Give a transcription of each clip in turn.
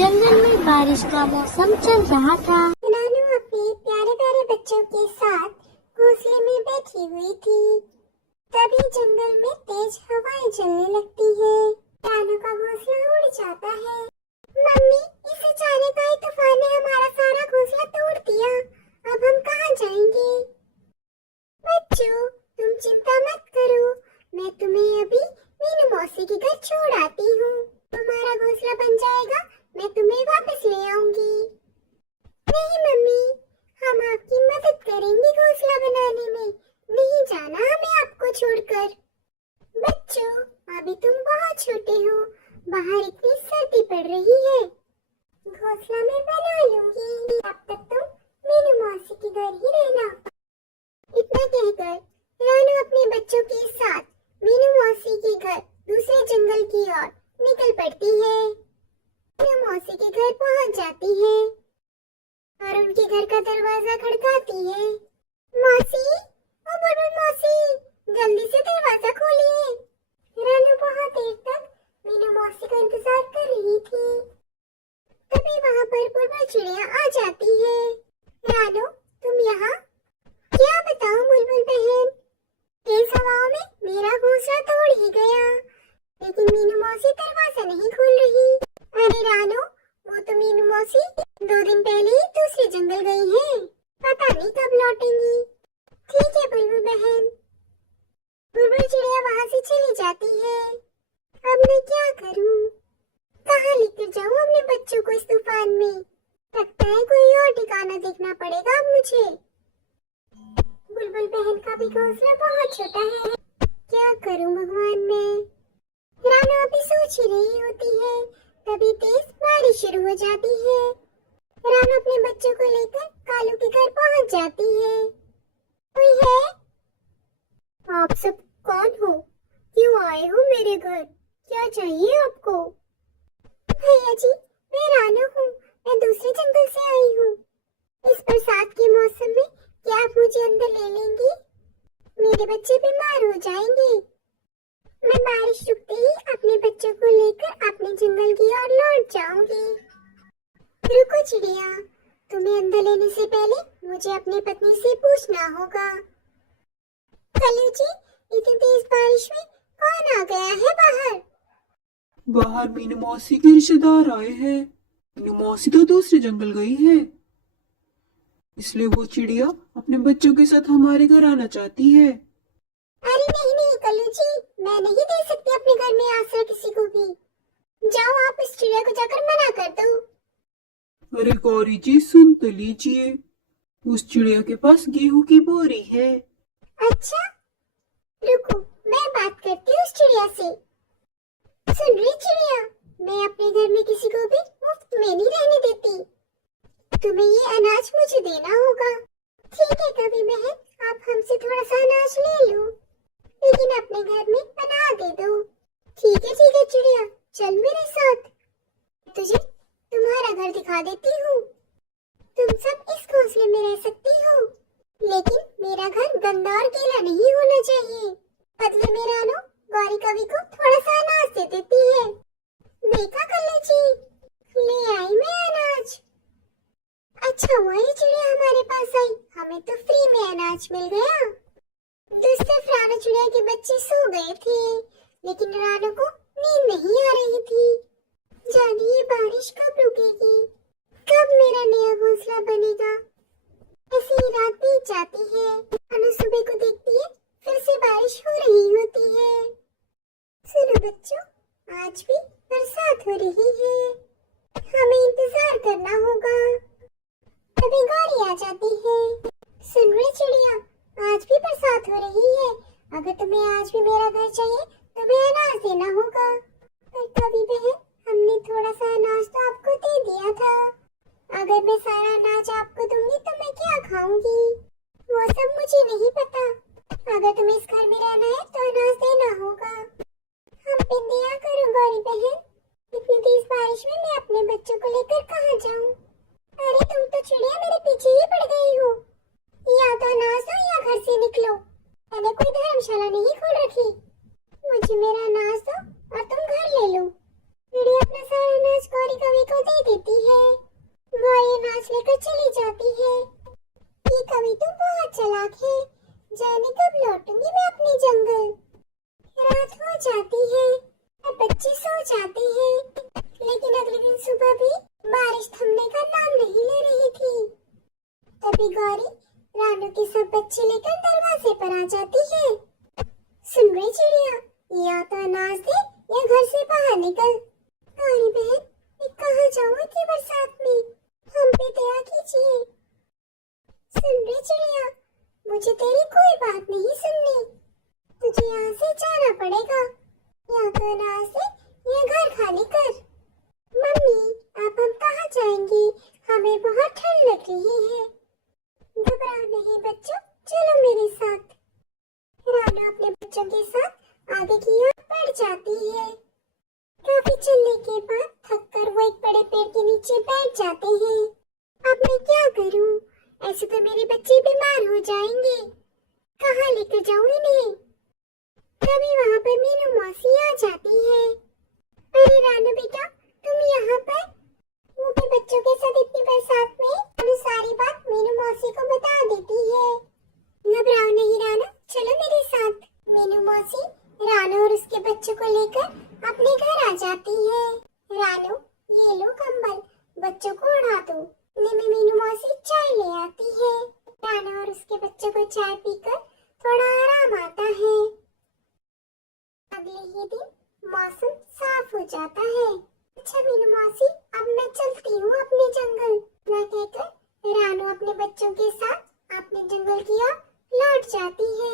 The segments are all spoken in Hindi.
जंगल में बारिश का मौसम चल रहा था। नानू अपने प्यारे प्यारे बच्चों के साथ घोंसले में बैठी हुई थी। तभी जंगल में तेज हवाएं चलने लगती है। नानू का घोंसला उड़ जाता है। मम्मी, इस अचानक आए तूफान ने हमारा सारा घोंसला तोड़ दिया। अब हम कहाँ जाएंगे? बच्चों, तुम चिंता मत करो, मैं तुम्हें अभी मीनू मौसी के घर छोड़ आती हूँ। तुम्हारा घोंसला बन जाएगा, मैं तुम्हें वापस ले आऊंगी। नहीं मम्मी, हम आपकी मदद करेंगे घोंसला बनाने में। नहीं जाना हमें आपको छोड़कर। बच्चों, अभी तुम बहुत छोटे हो, बाहर इतनी सर्दी पड़ रही है। घोंसला मैं बना लूंगी, तब तक तुम मीनू मौसी के घर ही रहना। इतना कहकर रानू अपने बच्चों के साथ मीनू मौसी के घर दूसरे जंगल की ओर निकल पड़ती है। मीनू मौसी के घर पहुंच जाती है और उनके घर का दरवाजा खड़काती है। मौसी, ओ बुलबुल मौसी, जल्दी से दरवाजा खोलिए। रानू बहुत देर तक मीनू मौसी का इंतजार कर रही थी। तभी वहाँ पर बुलबुल चिड़िया आ जाती है। रानू, तुम यहाँ? क्या बताऊं बुलबुल बहन, तेज हवाओं में मेरा घोंसला तोड़ ही गया, लेकिन मीनू मौसी दरवाजा नहीं खोल रही। अरे रानू, वो तो मीनू मौसी 2 दिन पहले ही दूसरे जंगल गई हैं, पता नहीं कब लौटेंगी। ठीक है बुलबुल बहन। बुलबुल चिड़िया वहाँ से चली जाती है। अब मैं क्या करूँ? कहाँ लेकर जाऊँ अपने बच्चों को इस तूफान में? लगता है कोई और ठिकाना देखना पड़ेगा अब मुझे। बुलबुल बहन का भी घोंसला बहुत छोटा है, क्या करूँ भगवान मैं? रानू अभी सोच ही रही होती है, तभी तेज बारिश शुरू हो जाती है। रानू अपने बच्चों को लेकर कालू के घर पहुंच जाती है। कोई है? आप सब कौन हो? क्यों आए हो मेरे घर? क्या चाहिए आपको? भैया जी, मैं रानू हूँ, मैं दूसरे जंगल से आई हूँ। इस बरसात के मौसम में क्या आप मुझे अंदर ले लेंगी? मेरे बच्चे बीमार हो जाएंगे। मैं बारिश रुकते ही अपने बच्चों को लेकर अपने जंगल की ओर लौट जाऊंगी। रुको चिड़िया, तुम्हें अंदर लेने से पहले मुझे अपनी पत्नी से पूछना होगा। कल्लू जी, इतनी तेज बारिश में कौन आ गया है बाहर? बाहर मीनू मौसी के रिश्तेदार आए हैं। मीनू मौसी तो दूसरे जंगल गई है, इसलिए वो चिड़िया अपने बच्चों के साथ हमारे घर आना चाहती है। अरे नहीं नहीं कल्लू जी, मैं नहीं दे सकती अपने घर में आश्रय किसी को भी। जाओ, आप इस चिड़िया को जाकर मना कर दो। अरे गौरी जी, सुन तो लीजिए, उस चिड़िया के पास गेहूं की बोरी है। अच्छा, रुको, मैं बात करती हूँ उस चिड़िया से। सुन रही चिड़िया, मैं अपने घर में किसी को भी मुफ्त में नहीं रहने देती। तुम्हें ये अनाज मुझे देना होगा। ठीक है कभी बहन, आप हमसे थोड़ा सा अनाज ले लो, लेकिन अपने घर में बना दे दो। ठीक है चिड़िया, चल मेरे साथ, तुझे तुम्हारा घर दिखा देती हूँ। तुम सब इस घोंसले में रह सकती हो, लेकिन मेरा घर गंदा और गीला नहीं होना चाहिए। बदले में रानू गौरी कवि को थोड़ा सा अनाज दे देती है। देखा कल्लू जी, ले आई मैं अनाज। अच्छा हुआ ये चिड़िया हमारे पास आई, हमें तो फ्री में अनाज मिल गया। दूसरी तरफ रानू चिड़िया के बच्चे सो गए थे, लेकिन रानू को नींद नहीं आ रही थी। जाने ये बारिश कब रुकेगी, कब मेरा नया घोंसला बनेगा। ऐसी ही रात बीत जाती है। रानू सुबह को देखती है, फिर से बारिश हो रही होती है। सुनो बच्चों, आज भी बरसात हो रही है, हमें इंतजार करना होगा। तभी गौरी आ जाती है। सुन रही चिड़िया, आज भी बरसात हो रही है, अगर तुम्हें आज भी मेरा घर चाहिए तो तुम्हें अनाज देना होगा। पर कभी बहन, हमने थोड़ा सा अनाज तो आपको दे दिया था। अगर मैं सारा अनाज आपको दूंगी तो मैं क्या खाऊंगी, वो सब मुझे नहीं पता। अगर तुम्हें इस घर में रहना है तो अनाज देना होगा। हम पे दया करो गौरी बहन, इतनी तेज बारिश में मैं अपने बच्चों को लेकर कहाँ जाऊँ? अरे तुम तो चिड़िया मेरे पीछे ही पड़ गई हो। या तो अनाज दो या घर से निकलो, मैंने कोई धर्मशाला नहीं खोल रखी। मुझे मेरा अनाज दो और तुम घर ले लो। चिड़िया अपना सारा अनाज गौरी कवि को दे दे देती है। गौरी अनाज लेकर चली जाती है। ये कवि तो बहुत चालाक है, जाने कब लौटूंगी मैं अपने जंगल। रात हो जाती है, अब बच्चे सो जाते हैं, लेकिन अगले दिन सुबह भी बारिश थमने का नाम नहीं ले रही थी। तभी गौरी रानू के सब बच्चे लेकर दरवाजे पर आ जाती है। सुन रही चिड़िया, या तो अनाज दे या घर से बाहर निकल। गौरी बहन, मैं कहाँ जाऊँ इतनी बरसात में, हम पे दया कीजिए। सुन रही चिड़िया, मुझे तेरी कोई बात नहीं सुननी, तुझे यहाँ से जाना पड़ेगा, या तो अनाज दे या घर खाली कर। मम्मी, अब हम कहाँ जाएंगे, हमें बहुत ठंड लग रही है। घबराओ नहीं बच्चों, चलो मेरे साथ। रानू अपने बच्चों के साथ आगे की ओर बढ़ जाती है। काफी चलने के बाद थककर वो एक बड़े पेड़ के नीचे बैठ जाते हैं। अब मैं क्या करूं? ऐसे तो मेरे बच्चे बीमार हो जाएंगे, कहाँ लेकर जाऊं इन्हें? तभी वहाँ पर मीनू मौसी आ जाती है। अरे रानू बेटा, तुम यहाँ पर? वो भी बच्चों के साथ इतनी बरसात में। रानू सारी बात मीनू मौसी को बता देती है। घबराओ नहीं रानू, चलो मेरे साथ। मीनू मौसी रानू और उसके बच्चों को लेकर अपने घर आ जाती है। रानू, ये लो कंबल, बच्चों को उड़ा दो। मीनू मौसी चाय ले आती है। रानू और उसके बच्चों को चाय पीकर थोड़ा आराम आता है। अगले ही दिन मौसम साफ हो जाता है। अच्छा मीनू मौसी, अब मैं चलती हूँ अपने जंगल, ना कहकर रानू अपने बच्चों के साथ अपने जंगल की ओर लौट जाती है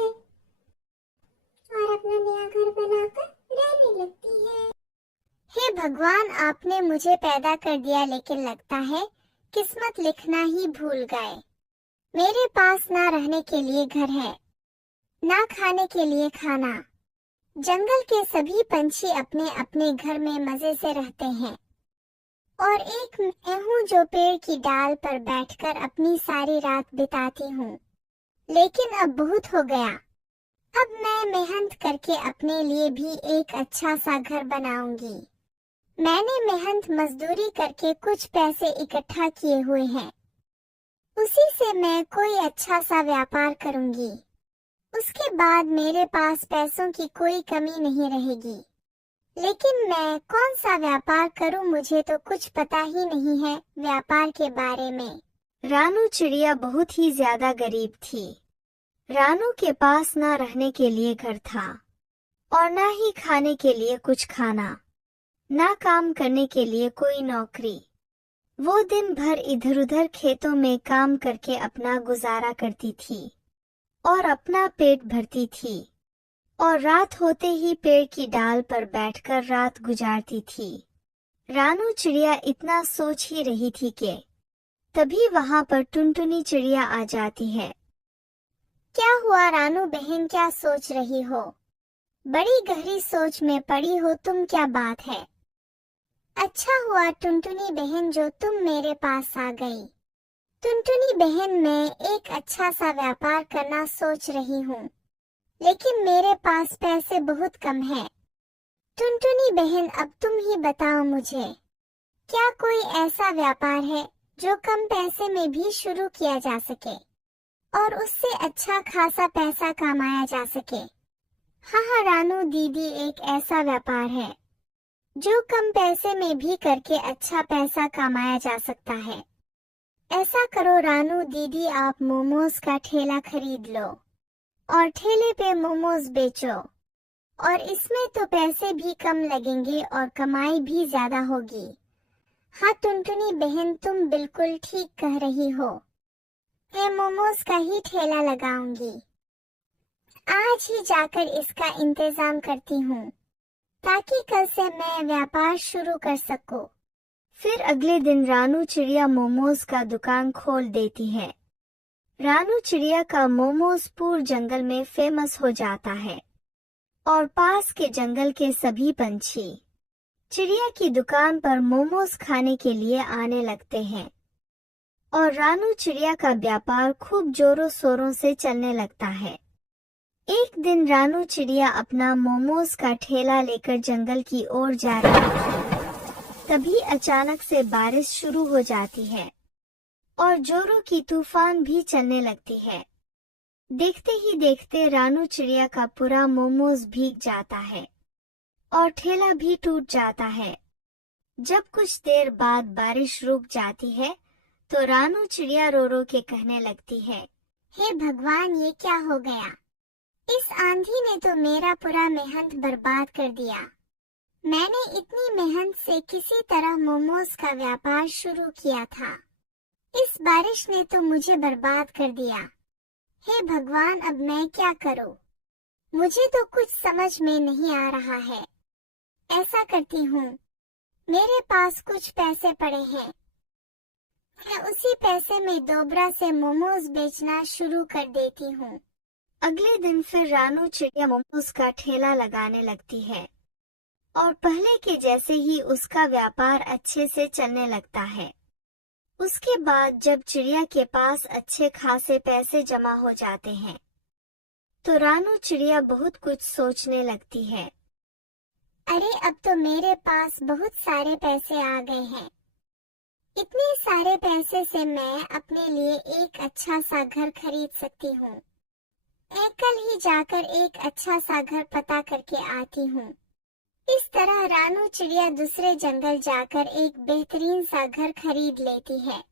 और अपना नया घर बनाकर रहने लगती है। हे भगवान, आपने मुझे पैदा कर दिया, लेकिन लगता है किस्मत लिखना ही भूल गए। मेरे पास ना रहने के लिए घर है, ना खाने के लिए खाना। जंगल के सभी पंछी अपने अपने घर में मजे से रहते हैं और एक मैं हूँ जो पेड़ की डाल पर बैठकर अपनी सारी रात बिताती हूँ। लेकिन अब बहुत हो गया, अब मैं मेहनत करके अपने लिए भी एक अच्छा सा घर बनाऊंगी। मैंने मेहनत मजदूरी करके कुछ पैसे इकट्ठा किए हुए हैं, उसी से मैं कोई अच्छा सा व्यापार करूंगी। उसके बाद मेरे पास पैसों की कोई कमी नहीं रहेगी। लेकिन मैं कौन सा व्यापार करूं, मुझे तो कुछ पता ही नहीं है व्यापार के बारे में। रानू चिड़िया बहुत ही ज्यादा गरीब थी। रानू के पास ना रहने के लिए घर था और ना ही खाने के लिए कुछ खाना, ना काम करने के लिए कोई नौकरी। वो दिन भर इधर उधर खेतों में काम करके अपना गुजारा करती थी और अपना पेट भरती थी और रात होते ही पेड़ की डाल पर बैठकर रात गुजारती थी। रानू चिड़िया इतना सोच ही रही थी कि तभी वहां पर टुनटुनी चिड़िया आ जाती है। क्या हुआ रानू बहन, क्या सोच रही हो? बड़ी गहरी सोच में पड़ी हो तुम, क्या बात है? अच्छा हुआ टुनटुनी बहन जो तुम मेरे पास आ गई। टुनटुनी बहन, मैं एक अच्छा सा व्यापार करना सोच रही हूँ, लेकिन मेरे पास पैसे बहुत कम है। टुनटुनी बहन, अब तुम ही बताओ मुझे, क्या कोई ऐसा व्यापार है जो कम पैसे में भी शुरू किया जा सके और उससे अच्छा खासा पैसा कमाया जा सके? हाँ रानू दीदी, एक ऐसा व्यापार है जो कम पैसे में भी करके अच्छा पैसा कमाया जा सकता है। ऐसा करो रानू दीदी, आप मोमोज का ठेला खरीद लो और ठेले पे मोमोज बेचो, और इसमें तो पैसे भी कम लगेंगे और कमाई भी ज्यादा होगी। हाँ टुनटुनी बहन, तुम बिल्कुल ठीक कह रही हो, मैं मोमोज का ही ठेला लगाऊंगी। आज ही जाकर इसका इंतजाम करती हूँ ताकि कल से मैं व्यापार शुरू कर सकूं। फिर अगले दिन रानू चिड़िया मोमोज का दुकान खोल देती है। रानू चिड़िया का मोमोज पूरे जंगल में फेमस हो जाता है और पास के जंगल के सभी पंछी चिड़िया की दुकान पर मोमोज खाने के लिए आने लगते हैं और रानू चिड़िया का व्यापार खूब जोरों शोरों से चलने लगता है। एक दिन रानू चिड़िया अपना मोमोज का ठेला लेकर जंगल की ओर जा रही थी। तभी अचानक से बारिश शुरू हो जाती है और जोरों की तूफान भी चलने लगती है। देखते ही देखते रानू चिड़िया का पूरा मोमोज भीग जाता है और ठेला भी टूट जाता है। जब कुछ देर बाद बारिश रुक जाती है तो रानू चिड़िया रो रो के कहने लगती है, हे भगवान, ये क्या हो गया? इस आंधी ने तो मेरा पूरा मेहनत बर्बाद कर दिया। मैंने इतनी मेहनत से किसी तरह मोमोज का व्यापार शुरू किया था। इस बारिश ने तो मुझे बर्बाद कर दिया। हे भगवान, अब मैं क्या करूं? मुझे तो कुछ समझ में नहीं आ रहा है। ऐसा करती हूँ, मेरे पास कुछ पैसे पड़े हैं, मैं उसी पैसे में दोबारा से मोमोज बेचना शुरू कर देती हूँ। अगले दिन फिर रानू चिड़िया मोमोज का ठेला लगाने लगती है और पहले के जैसे ही उसका व्यापार अच्छे से चलने लगता है। उसके बाद जब चिड़िया के पास अच्छे खासे पैसे जमा हो जाते हैं तो रानू चिड़िया बहुत कुछ सोचने लगती है। अरे, अब तो मेरे पास बहुत सारे पैसे आ गए हैं। इतने सारे पैसे से मैं अपने लिए एक अच्छा सा घर खरीद सकती हूँ। मैं कल ही जाकर एक अच्छा सा घर पता करके आती हूँ। इस तरह रानू चिड़िया दूसरे जंगल जाकर एक बेहतरीन सा घर खरीद लेती है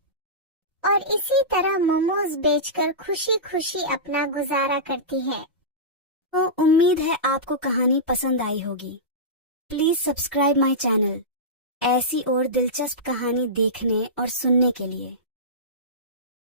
और इसी तरह मोमोज बेचकर खुशी खुशी अपना गुजारा करती है। तो उम्मीद है आपको कहानी पसंद आई होगी। प्लीज सब्सक्राइब माय चैनल ऐसी और दिलचस्प कहानी देखने और सुनने के लिए।